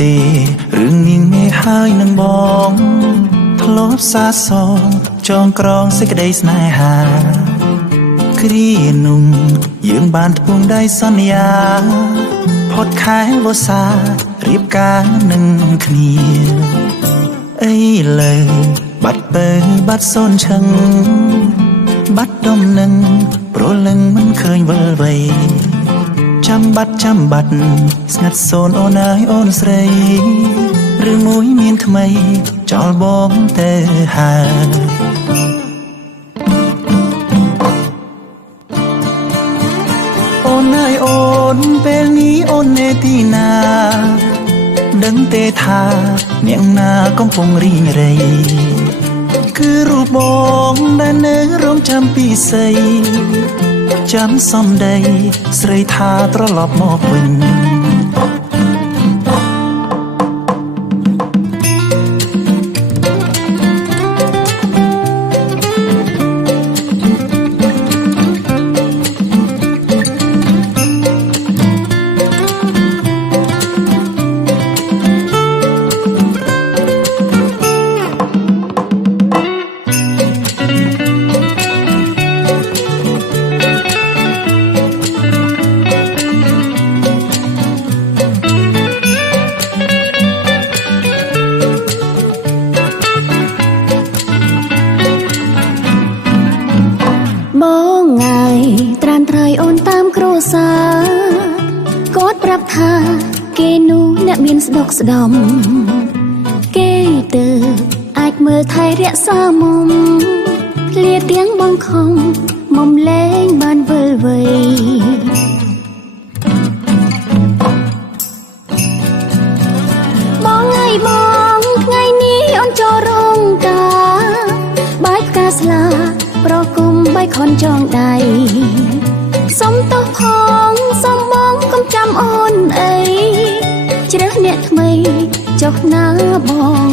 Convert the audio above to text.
ទេរឿងនាងមេហើយនឹងបងធ្លាប់សាសងចងក្រងសេចក្តីស្នេហាគ្រាนุ่มយើងបានធ្ពងដៃសន្យាផុតខែវស្សារៀបការនឹងគ្នាអីលើបាត់បើបាត់សូនឈឹងបាត់ដុំនឹងប្រលឹងមិនឃើញវិលវ័យចាំបាត់ស្ងាត់សូនអូនអើយអូនស្រីរឿងមួយមានថ្មីចោលបងទៅហើយអូនអើយអូនពេលនេះអូននៅទីណាដឹងទេថាអ្នកណាកំពុងរីងរៃគឺរូបបងដែលនៅរងចាំពីស័យចាំសំដីស្រីថាត្រឡប់មកវិញគាត់ប្រាប់ថាគេនោះអ្នកមានស្ដុកស្ដំគេទៅអាចមើលថែរក្សាមុំឃ្លាទាំងបងខំមុំលែងបានវិលវ័យបងអើយបងថ្ងៃនេះអូនចូលរោងការបាយផ្កាស្លាប្រគំបាយខនចងដៃសុំទោសផងសុំបងកុំចាំអូនអីជ្រើសអ្នកថ្មីចុះណាបង